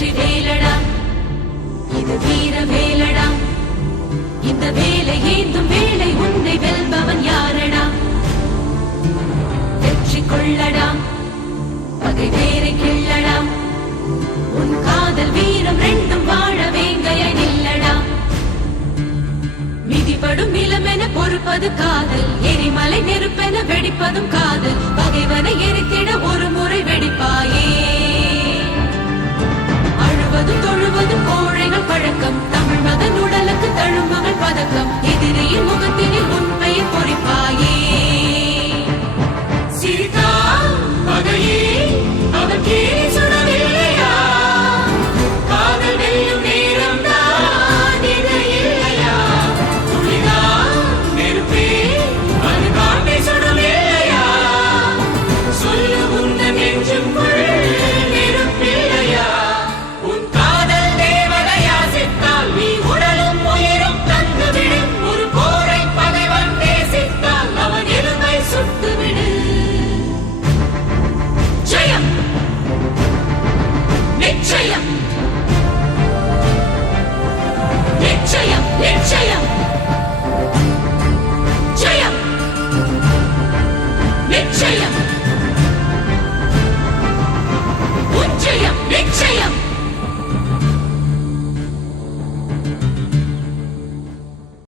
வெற்றி வேலடா இது வீர வேலடா இந்த வேலை ஏந்தும் வேலை உன்னை வெல்பவன் யாரடா வெற்றி கொள்ளடா பகை வேரை கிள்ளடா உன் காதல் வீரம் ரெண்டும் வாழ வேங்கையை நில்லடா மிதிப்படும் நிலமென பொறுப்பது காதல் எரிமலை நெருப்பென வெடிப்பதும் காதல்